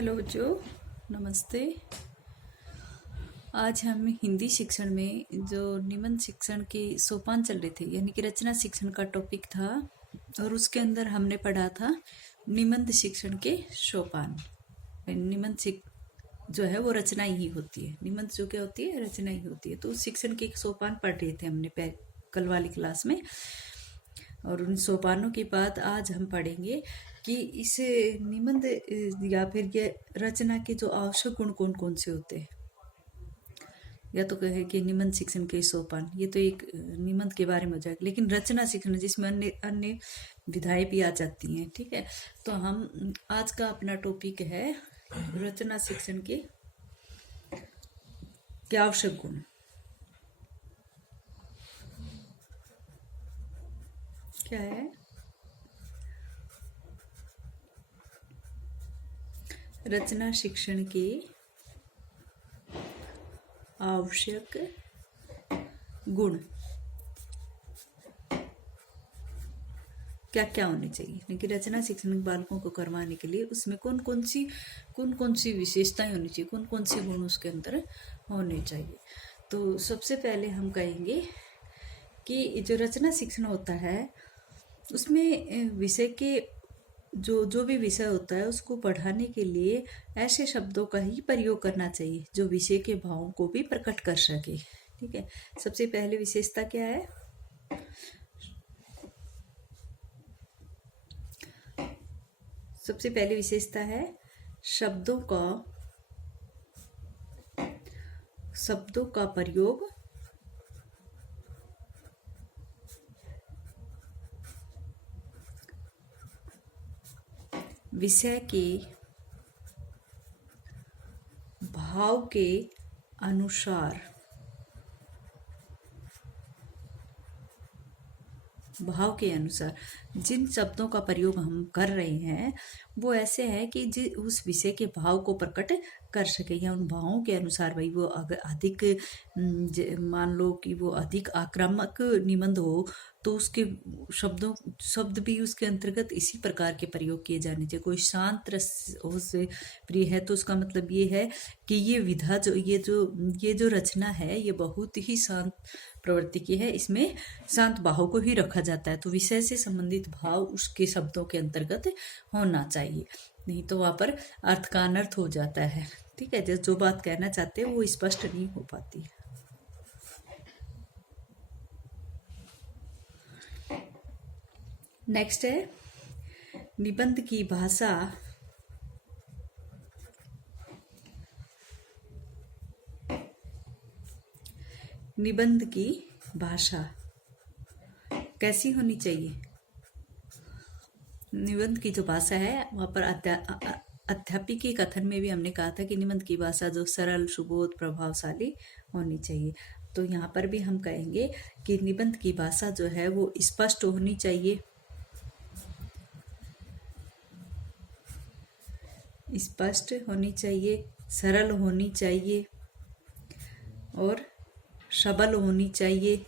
Hello बच्चों, नमस्ते। आज हम हिंदी शिक्षण में जो निबंध शिक्षण के सोपान चल रहे थे यानी कि रचना शिक्षण का टॉपिक था और उसके अंदर हमने पढ़ा था निबंध शिक्षण के सोपान। निबंध जो है वो रचना ही होती है, निबंध जो क्या होती है, रचना ही होती है। तो उस शिक्षण के सोपान पढ़ रहे थे हमने कल वाली क्लास में, और उन सोपानों के बाद आज हम पढ़ेंगे कि इस निबंध या फिर ये रचना के जो आवश्यक गुण कौन कौन से होते हैं। या तो कहे कि निबंध शिक्षण के सोपान, ये तो एक निबंध के बारे में हो जाएगा, लेकिन रचना शिक्षण जिसमें अन्य अन्य विधाएं भी आ जाती हैं। ठीक है, तो हम आज का अपना टॉपिक है रचना शिक्षण के आवश्यक गुण। क्या है? रचना शिक्षण के आवश्यक गुण क्या क्या होने चाहिए, यानी कि रचना शिक्षण बालकों को करवाने के लिए उसमें कौन कौन सी विशेषताएं होनी चाहिए, कौन कौन से गुण उसके अंदर होने चाहिए। तो सबसे पहले हम कहेंगे कि जो रचना शिक्षण होता है उसमें विषय के जो भी विषय होता है उसको पढ़ाने के लिए ऐसे शब्दों का ही प्रयोग करना चाहिए जो विषय के भावों को भी प्रकट कर सके। ठीक है, सबसे पहले विशेषता क्या है? सबसे पहली विशेषता है शब्दों का प्रयोग विषय के भाव के अनुसार जिन शब्दों का प्रयोग हम कर रहे हैं वो ऐसे है कि उस विषय के भाव को प्रकट कर सके, या उन भावों के अनुसार भाई वो अगर अधिक मान लो कि वो अधिक आक्रामक निबंध हो तो उसके शब्द भी उसके अंतर्गत इसी प्रकार के प्रयोग किए जाने चाहिए। कोई शांत रस से प्रिय है तो उसका मतलब ये है कि ये विधा ये जो रचना है ये बहुत ही शांत प्रवृत्ति की है, इसमें शांत भाव को ही रखा जाता है। तो विषय से संबंधित भाव उसके शब्दों के अंतर्गत होना चाहिए, नहीं तो वहां पर अर्थ का अनर्थ हो जाता है। ठीक है, जो बात कहना चाहते हैं वो स्पष्ट नहीं हो पाती। नेक्स्ट है निबंध की भाषा कैसी होनी चाहिए। निबंध की जो भाषा है वहां पर अध्यापिकी कथन में भी हमने कहा था कि निबंध की भाषा जो सरल, सुबोध, प्रभावशाली होनी चाहिए। तो यहाँ पर भी हम कहेंगे कि निबंध की भाषा जो है वो स्पष्ट होनी चाहिए, सरल होनी चाहिए और सबल होनी चाहिए,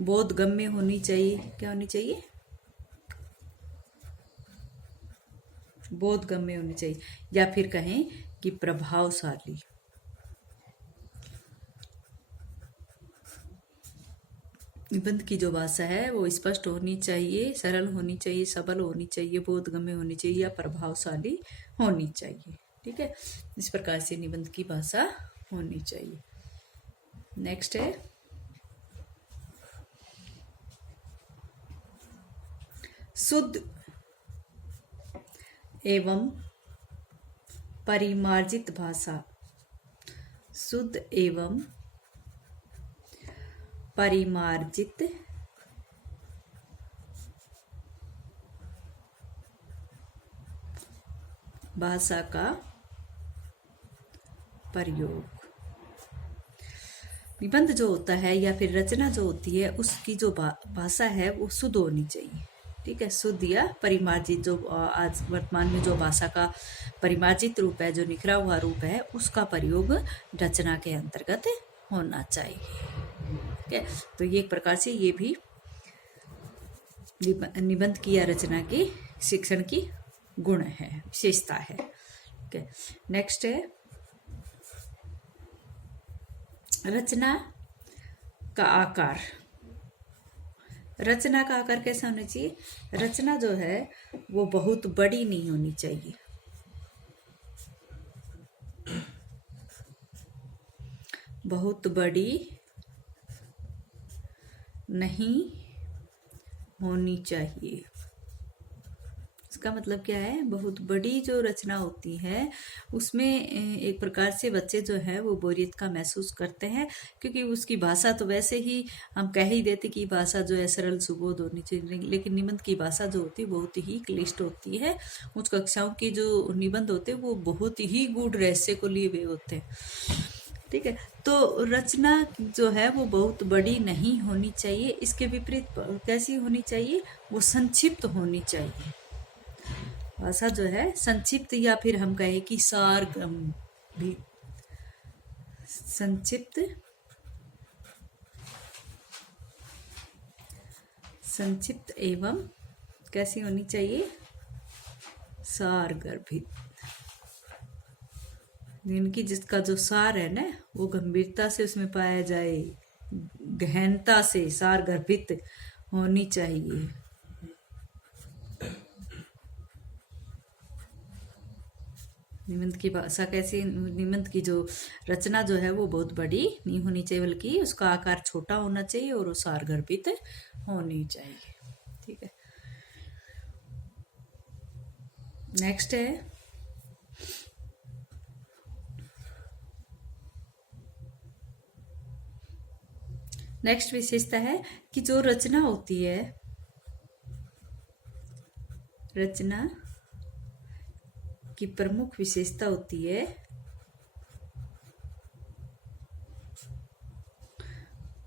बोधगम्य होनी चाहिए। क्या होनी चाहिए? बोधगम्य होनी चाहिए, या फिर कहें कि प्रभावशाली। निबंध की जो भाषा है वो स्पष्ट होनी चाहिए, सरल होनी चाहिए, सबल होनी चाहिए, बोधगम्य होनी चाहिए या प्रभावशाली होनी चाहिए। ठीक है, इस प्रकार से निबंध की भाषा होनी चाहिए। नेक्स्ट है शुद्ध एवं परिमार्जित भाषा। शुद्ध एवं परिमार्जित भाषा का प्रयोग। निबंध जो होता है या फिर रचना जो होती है उसकी जो भाषा है वो शुद्ध होनी चाहिए। ठीक है, शुद्ध या परिमार्जित, जो आज वर्तमान में जो भाषा का परिमार्जित रूप है, जो निखरा हुआ रूप है, उसका प्रयोग रचना के अंतर्गत होना चाहिए। ठीक है, तो ये एक प्रकार से ये भी निबंध की या रचना की शिक्षण की गुण है, विशेषता है। ओके, नेक्स्ट है रचना का आकार। रचना का आकार कैसा होना चाहिए? रचना जो है वो बहुत बड़ी नहीं होनी चाहिए, बहुत बड़ी नहीं होनी चाहिए। इसका मतलब क्या है? बहुत बड़ी जो रचना होती है उसमें एक प्रकार से बच्चे जो है वो बोरियत का महसूस करते हैं, क्योंकि उसकी भाषा तो वैसे ही हम कह ही देते कि भाषा जो है सरल सुबोध होनी चाहिए, लेकिन निबंध की भाषा जो होती है बहुत ही क्लिष्ट होती है। उच्च कक्षाओं के जो निबंध होते हैं वो बहुत ही गूढ़ रहस्य को लिए हुए होते हैं। ठीक है, तो रचना जो है वो बहुत बड़ी नहीं होनी चाहिए। इसके विपरीत कैसी होनी चाहिए? वो संक्षिप्त होनी चाहिए। भाषा जो है संक्षिप्त, या फिर हम कहें कि सारगम भी, संक्षिप्त, संक्षिप्त एवं कैसी होनी चाहिए? सारगर्भित। जिनकी जिसका जो सार है ना वो गंभीरता से उसमें पाया जाए, गहनता से सारगर्भित होनी चाहिए। निबंध की भाषा कैसी? निबंध की जो रचना जो है वो बहुत बड़ी नहीं होनी चाहिए, बल्कि उसका आकार छोटा होना चाहिए और वो सारगर्भित होनी चाहिए। ठीक है, नेक्स्ट है नेक्स्ट विशेषता है कि जो रचना होती है, रचना की प्रमुख विशेषता होती है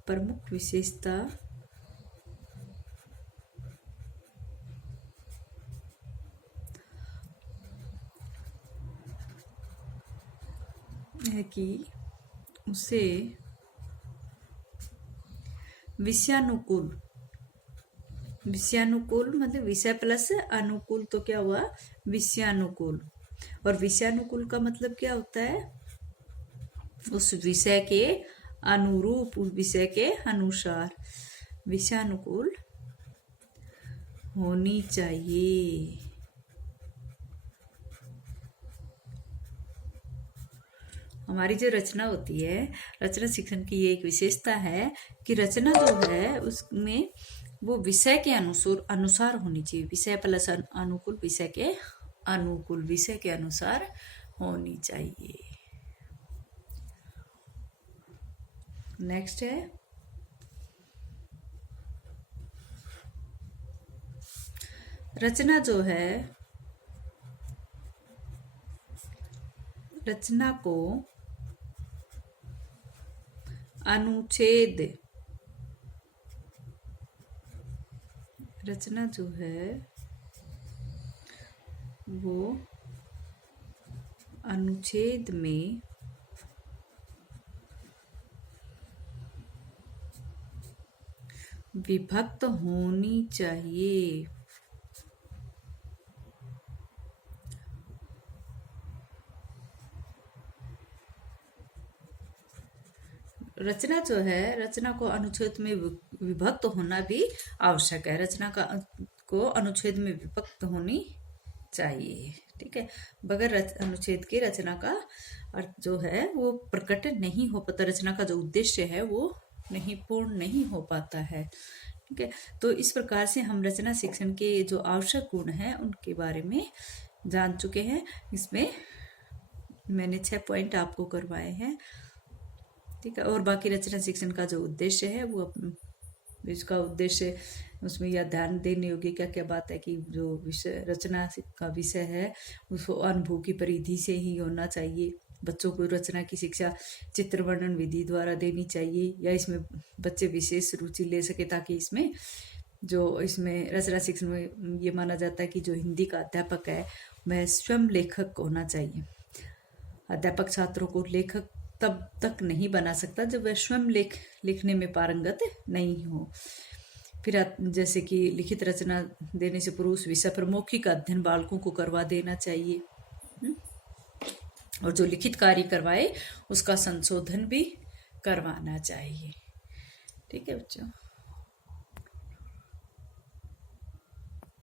प्रमुख विशेषता है कि उसे विषयानुकूल, विषयानुकूल मतलब विषय प्लस अनुकूल तो क्या हुआ? विषयानुकूल। और विषयानुकूल का मतलब क्या होता है? उस विषय के अनुरूप, उस विषय के अनुसार विषयानुकूल होनी चाहिए। हमारी जो रचना होती है, रचना शिक्षण की ये एक विशेषता है कि रचना जो है उसमें वो विषय के अनुसार होनी चाहिए। विषय प्लस अनुकूल, विषय के अनुकूल, विषय के अनुसार होनी चाहिए। नेक्स्ट है रचना जो है, रचना को अनुच्छेद, रचना जो है वो अनुच्छेद में विभक्त होनी चाहिए। रचना जो है, रचना को अनुच्छेद में विभक्त होना भी आवश्यक है। रचना को अनुच्छेद में विभक्त होनी चाहिए। ठीक है, बगैर अनुच्छेद की रचना का अर्थ जो है वो प्रकट नहीं हो पाता, रचना का जो उद्देश्य है वो नहीं पूर्ण नहीं हो पाता है। ठीक है, तो इस प्रकार से हम रचना शिक्षण के जो आवश्यक गुण हैं उनके बारे में जान चुके हैं। इसमें मैंने 6 पॉइंट आपको करवाए हैं। ठीक है, और बाकी रचना शिक्षण का जो उद्देश्य है वो इसका उद्देश्य उसमें यह ध्यान देने योग्य क्या क्या बात है कि जो विषय रचना का विषय है उसको अनुभव की परिधि से ही होना चाहिए। बच्चों को रचना की शिक्षा चित्र वर्णन विधि द्वारा देनी चाहिए, या इसमें बच्चे विशेष रुचि ले सके, ताकि इसमें रचना शिक्षण में ये माना जाता है कि जो हिंदी का अध्यापक है वह स्वयं लेखक होना चाहिए। अध्यापक छात्रों को लेखक तब तक नहीं बना सकता जब वह स्वयं लिखने में पारंगत नहीं हो। फिर जैसे कि लिखित रचना देने से पूर्व उस विषय पर मौखिक अध्ययन बालकों को करवा देना चाहिए। और जो लिखित कार्य करवाए उसका संशोधन भी करवाना चाहिए। ठीक है बच्चों।